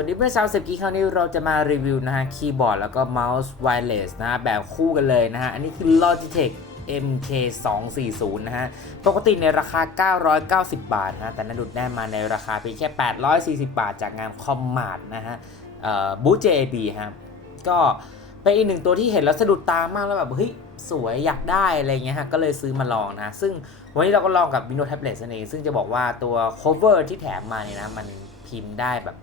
วัสดีเพื่อนชาวเซฟกีคราวนี้เราจะมารีวิวนะฮะคีย์บอร์ดแล้วก็เมาส์ไวเลสนะฮะแบบคู่กันเลยนะฮะ อันนี้คือ Logitech MK240 นะฮะ ปกติในราคา 990 บาทนะฮะแต่นันดุดได้มาในราคาเพียงแค่ 840 บาทจากงานคอมมาดนะฮะบูธ JAB ฮะ ก็เป็นอีกหนึ่งตัวที่เห็นแล้วสะดุดตามากแล้วแบบเฮ้ยสวยอยากได้อะไรเงี้ยฮะ ก็เลยซื้อมาลองนะ ซึ่งวันนี้เราก็ลองกับ Windows Tablet นั่นเอง ซึ่งจะบอกว่าตัว cover ที่แถมมาเนี่ยนะ มันพิมพ์ได้แบบ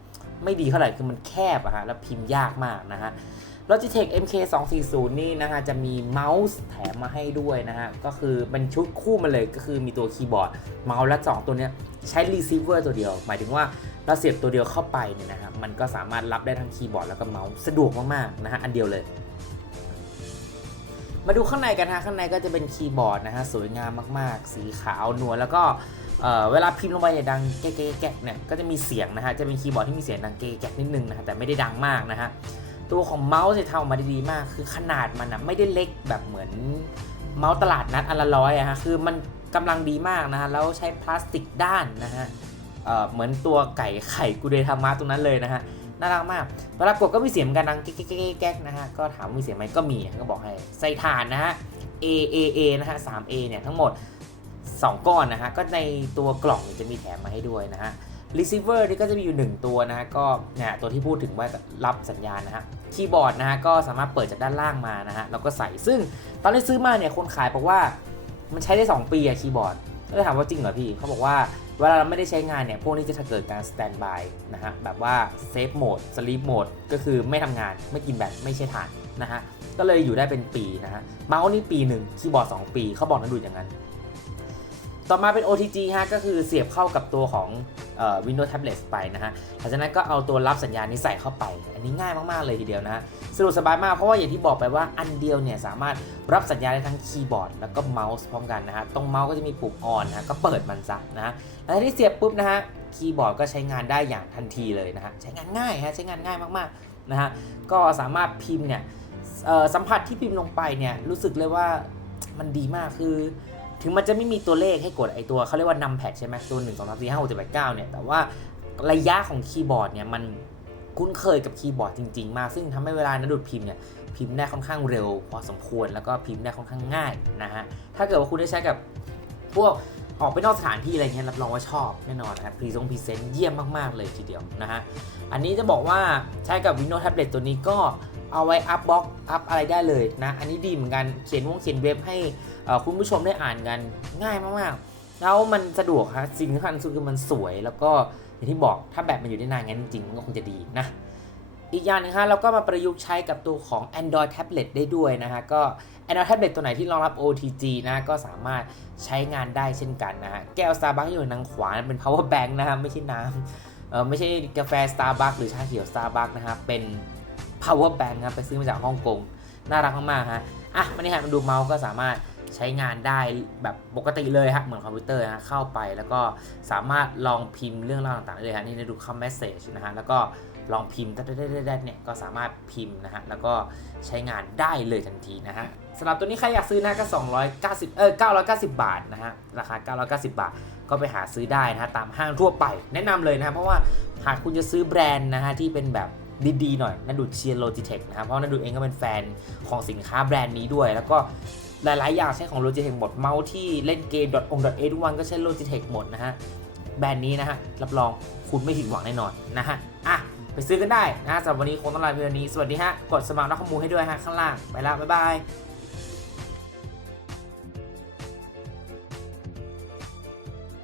ไม่ดีเท่าไหร่คือมันแคบอะฮะแล้วพิมพ์ยากมากนะฮะ Logitech MK240 นี่นะฮะจะมีเมาส์แถมมาให้ด้วยนะฮะ ก็คือเป็นชุดคู่มาเลยก็คือมีตัวคีย์บอร์ด เมาส์และสองตัวเนี้ยใช้ receiver ตัวเดียว หมายถึงว่าเราเสียบตัวเดียวเข้าไปเนี่ยนะฮะมันก็สามารถรับได้ทั้งคีย์บอร์ดแล้วก็เมาส์สะดวกมากๆนะฮะอันเดียวเลย มาดูข้างในกันฮะข้างในก็จะเป็นคีย์บอร์ดนะฮะสวยงามมากๆ สีขาวนวลแล้วก็เเวลาพิมพ์ลงไปเนี่ยดังแก๊กแก๊กเนี่ยก็จะมีเสียงนะฮะจะเป็นคีย์บอร์ดที่มีเสียงดังแก๊กแก๊กนิดนึงนะฮะแต่ไม่ได้ดังมากนะฮะตัวของเมาส์เนี่ยทำออกมาได้ดีมาก คือขนาดมันอะไม่ได้เล็กแบบเหมือนเมาส์ตลาดนัดอันละร้อยอะฮะคือมันกำลังดีมากนะฮะแล้วใช้พลาสติกด้านนะฮะเเหมือนตัวไก่ไข่กูเดทามะตรงนั้นเลยนะฮะ น่ารักมากเวลากดก็มีเสียงเหมือนกันดังแก๊กแก๊กนะฮะ ก็ถามมีเสียงไหมก็มี ก็บอกให้ใส่ถ่านนะฮะ A A A นะฮะ 3A เนี่ยทั้งหมด 2 ก้อนนะฮะ ก็ในตัวกล่องจะมีแถมมาให้ด้วยนะฮะ receiver นี่ก็จะมีอยู่ 1 ตัวนะฮะ ก็เนี่ยตัวที่พูดถึงว่ารับสัญญาณนะฮะ คีย์บอร์ดนะฮะ ก็สามารถเปิดจากด้านล่างมานะฮะ แล้วก็ใส่ ซึ่งตอนที่ซื้อมาเนี่ยคนขายบอกว่ามันใช้ได้ 2 ปีอะคีย์บอร์ด ก็เลยถามว่าจริงเหรอพี่เขาบอกว่าเวลาเราไม่ได้ใช้งานเนี่ย พวกนี้จะเกิดการสแตนบายนะฮะ แบบว่าเซฟโหมดสลีปโหมดก็คือไม่ทำงานไม่กินแบตไม่ใช่ฐานนะฮะ ก็เลยอยู่ได้เป็นปีนะฮะ เมาส์นี่ปีหนึ่งคีย์บอร์ด 2 ปีเขาบอกนะดูอย่างนั้น ต่อมาเป็น OTG ฮะก็คือเสียบเข้ากับตัวของ Windows Tablet ไปนะฮะหลังจากนั้นก็เอาตัวรับสัญญาณนี้ใส่เข้าไป อันนี้ง่ายมาก ๆ เลยทีเดียวนะะสะดวกสบายมากเพราะว่าอย่างที่บอกไปว่าอันเดียวเนี่ยสามารถรับสัญญาณได้ทั้งคีย์บอร์ดแล้วก็เมาส์พร้อมกันนะฮะ ตรงเมาส์ก็จะมีปุ่มออนนะะก็เปิดมันซะนะฮะแล้วที่เสียบปุ๊บนะฮะคีย์บอร์ดก็ใช้งานได้อย่างทันทีเลยนะฮะใช้งานง่ายฮะใช้งานง่ายมากๆนะฮะก็สามารถพิมพ์เนี่ยสัมผัสที่พิมพ์ลงไปเนี่ยรู้สึกเลยว่ามันดีมากคือ ถึงมันจะไม่มีตัวเลขให้กดไอตัวเขาเรียกว่า numpad ใช่ไหมตัว1 2 3 4 5 6 7 8 9เจ็ดแปดเก้าเนี่ย แต่ว่าระยะของคีย์บอร์ดเนี่ยมันคุ้นเคยกับคีย์บอร์ดจริง ๆ มาก ซึ่งทำให้เวลานัดดูดพิมพ์เนี่ยพิมพ์ได้ค่อนข้างเร็ว พอสมควรแล้วก็พิมพ์ได้ค่อนข้างง่ายนะฮะ ถ้าเกิดว่าคุณได้ใช้กับพวกออกไปนอกสถานที่อะไรเงี้ยรับรองว่าชอบแน่นอนนะครับพรีซงพรีเซนต์เยี่ยมมาก ๆ เลยทีเดียวนะฮะ อันนี้จะบอกว่าใช้กับ Windows Tablet ตัวนี้ก็ เอาไว้อัพบล็อกอัพอะไรได้เลยนะ อันนี้ดีเหมือนกันเขียนวงเขียนเว็บให้คุณผู้ชมได้อ่านกันง่ายมากๆ แล้วมันสะดวกฮะสิ่งสำคัญสุดคือมันสวย แล้วก็อย่างที่บอกถ้าแบบมันอยู่ได้นานงั้นจริงมันก็คงจะดีนะอีกอย่างหนึงฮะเราก็มาประยุกต์ใช้กับตัวของ Android Tablet ได้ด้วยนะฮะก็ Android Tablet ตัวไหนที่รองรับ OTG นะก็สามารถใช้งานได้เช่นกันนะฮะแก้ว Starbucks อยู่ทางขวาเป็น power bank นะฮะไม่ใช่น้ำเออไม่ใช่กาแฟ Starbucks หรือชาเขียว Starbucks นะฮะเป็น power bank ครับไปซื้อมาจากฮ่องกงน่ารักมากๆฮะอะมานี่ฮะมาดูเมาส์ก็สามารถใช้งานได้แบบปกติเลยฮะเหมือนคอมพิวเตอร์ฮะเข้าไปแล้วก็สามารถลองพิมพ์เรื่องราวต่างๆได้เลยฮะนี่ดูคำ message นะฮะแล้วก็ลองพิมพ์ได้ๆๆๆเนี่ยก็สามารถพิมพ์นะฮะแล้วก็ใช้งานได้เลยทันทีนะฮะสำหรับตัวนี้ใครอยากซื้อนะก็ 290 เออ 990 บาทนะฮะ ราคา 990 บาท ก็ไปหาซื้อได้นะฮะ ตามห้างทั่วไป แนะนำเลยนะฮะเพราะว่าหากคุณจะซื้อแบรนด์นะฮะ ที่เป็นแบบ ดีๆหน่อยนัดูดเชียร์โลจิเทคนะครับเพราะนัดูดเองก็เป็นแฟนของสินค้าแบรนด์นี้ด้วย แล้วก็หลายๆอย่างใช้ของโลจิเทคหมดเมาส์ที่เล่นเกม .ong .a ทุกวันก็ใช้โลจิเทคหมดนะฮะแบรนด์นี้นะฮะรับรองคุณไม่ผิดหวังแน่นอนนะฮะอะไปซื้อกันได้นะฮะสำหรับวันนี้คงต้องลาไปวันนี้ สวัสดีฮะ กดสมัครรับข้อมูลให้ด้วยฮะข้างล่าง ไปแล้วบ๊ายบาย